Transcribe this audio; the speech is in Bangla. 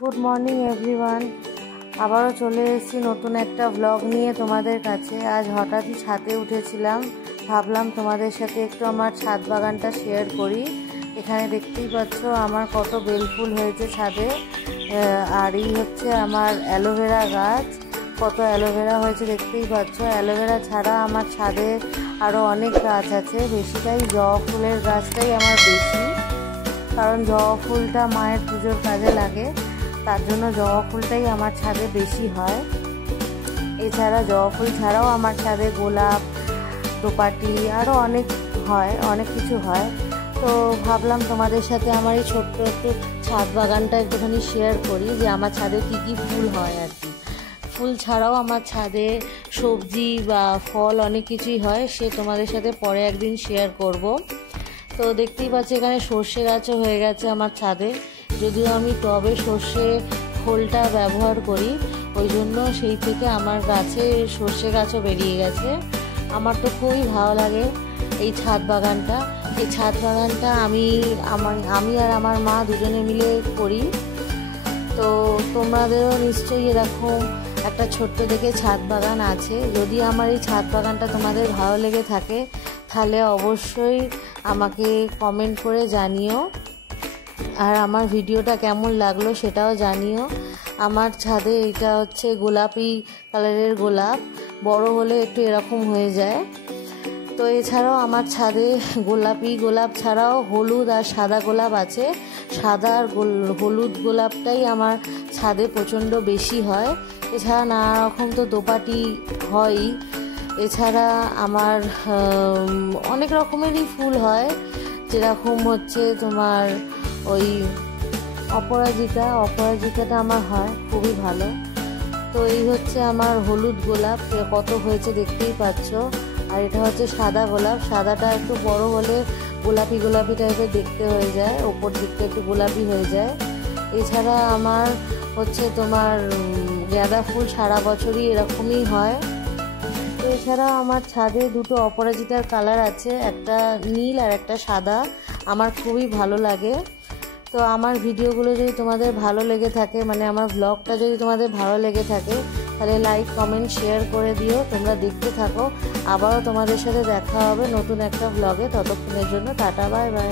Good morning everyone. আবারও চলে এসেছি নতুন একটা ব্লগ নিয়ে তোমাদের কাছে। আজ হঠাৎই ছাদে উঠেছিলাম, ভাবলাম তোমাদের সাথে একটু আমার ছাদ বাগানটা শেয়ার করি। এখানে দেখতেই পাচ্ছ আমার কত বেলফুল হয়েছে ছাদে। আর এই হচ্ছে আমার অ্যালোভেরা গাছ, কত অ্যালোভেরা হয়েছে দেখতেই পাচ্ছ। অ্যালোভেরা ছাড়া আমার ছাদে আরও অনেক গাছ আছে, বেশিটাই জবা ফুলের গাছটাই আমার বেশি, কারণ জবা ফুলটা মায়ের পুজোর কাজে লাগে, তার জন্য জবা ফুলটাই আমার ছাদে বেশি হয়। এছাড়া জবা ফুল ছাড়াও আমার ছাদে গোলাপ, দোপাটি আরও অনেক কিছু হয়। তো ভাবলাম তোমাদের সাথে আমার এই ছোট্ট একটু ছাদ বাগানটা একটুখানি শেয়ার করি, যে আমার ছাদে কী কী ফুল হয় আর কি। ফুল ছাড়াও আমার ছাদে সবজি বা ফল অনেক কিছুই হয়, সে তোমাদের সাথে পরে একদিন শেয়ার করব। তো দেখতেই পাচ্ছি এখানে সর্ষে গাছও হয়ে গেছে আমার ছাদে, যদিও আমি টবে সর্ষে খোলটা ব্যবহার করি, ওই জন্য সেই থেকে আমার গাছে সর্ষে গাছও বেরিয়ে গেছে। আমার তো খুবই ভালো লাগে এই ছাদ বাগানটা। এই ছাদ বাগানটা আমি আর আমার মা দুজনে মিলে করি। তো তোমাদেরও নিশ্চয়ই এরকম একটা ছোট্ট দেখে ছাদ বাগান আছে। যদি আমার এই ছাদ বাগানটা তোমাদের ভালো লেগে থাকে তাহলে অবশ্যই আমাকে কমেন্ট করে জানিও, আর আমার ভিডিওটা কেমন লাগলো সেটাও জানিও। আমার ছাদে এটা হচ্ছে গোলাপি কালারের গোলাপ, বড় হলে একটু এরকম হয়ে যায়। তো এছাড়াও আমার ছাদে গোলাপি গোলাপ ছাড়াও হলুদ আর সাদা গোলাপ আছে। সাদা আর হলুদ গোলাপটাই আমার ছাদে প্রচণ্ড বেশি হয়। এছাড়া নানা রকম তো দোপাটি হয়ই। এছাড়া আমার অনেক রকমেরই ফুল হয়, যেরকম হচ্ছে তোমার ওই অপরাজিতাটা আমার হয় খুবই ভালো। তো এই হচ্ছে আমার হলুদ গোলাপ, কত হয়েছে দেখতেই পাচ্ছ। আর এটা হচ্ছে সাদা গোলাপ, সাদাটা একটু বড় হলে গোলাপি গোলাপি টাইপের দেখতে হয়ে যায়, ওপর দিকটা একটু গোলাপি হয়ে যায়। এছাড়া আমার হচ্ছে তোমার গাঁদা ফুল সারা বছরই এরকমই হয়। তো এছাড়া আমার ছাদে দুটো অপরাজিতার কালার আছে, একটা নীল আর একটা সাদা, আমার খুবই ভালো লাগে। তো আমার ভিডিওগুলো যদি তোমাদের ভালো লেগে থাকে, মানে আমার ব্লগটা যদি তোমাদের ভালো লেগে থাকে, তাহলে লাইক কমেন্ট শেয়ার করে দিও। তোমরা দেখতে থাকো, আবারও তোমাদের সাথে দেখা হবে নতুন একটা ব্লগে। ততক্ষণের জন্য টাটা, বাই বাই।